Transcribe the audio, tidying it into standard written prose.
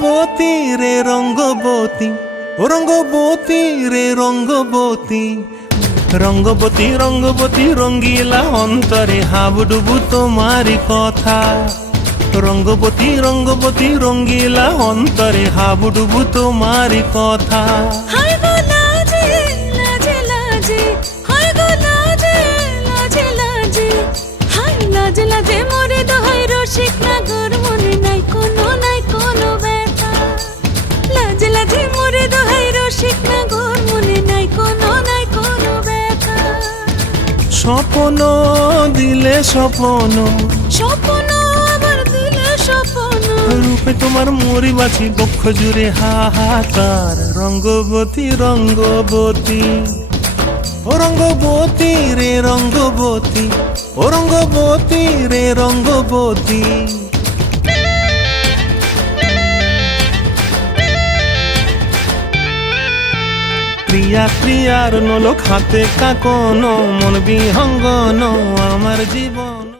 রঙ্গবতী রে রঙ্গবতী, ও রঙ্গবতী রে রঙ্গবতী, রঙ্গবতী রঙ্গবতী রঙ্গিলা অন্তরে হাবুডুবু তোমারি কথা। রঙ্গবতী রঙ্গবতী রঙ্গিলা অন্তরে হাবুডুবু তোমারি কথা। হায় গো লাজে লাজে লাজে, হায় গো লাজে লাজে লাজে, হায় লাজে লাজে মোরে দোহাই রসিক নাগর মনে নাই কোনো ব্যথা। লাজে লাজে মোরে দোহাই রসিক নাগর মনে নাই কোনো ব্যথা। স্বপ্ন দিলে স্বপ্ন, স্বপ্ন আবার দিলে স্বপ্ন, রূপে তোমার মরি বাছি বক্ষ জুড়ে হাহাকার। রঙ্গবতী রঙ্গবতী, ও রঙ্গবতী রে রঙ্গবতী, ও রঙ্গবতী রে রঙ্গবতী। প্রিয়া প্রিয়ার নলক হাতে কাকনো, মন বিহঙ্গন আমার জীবন।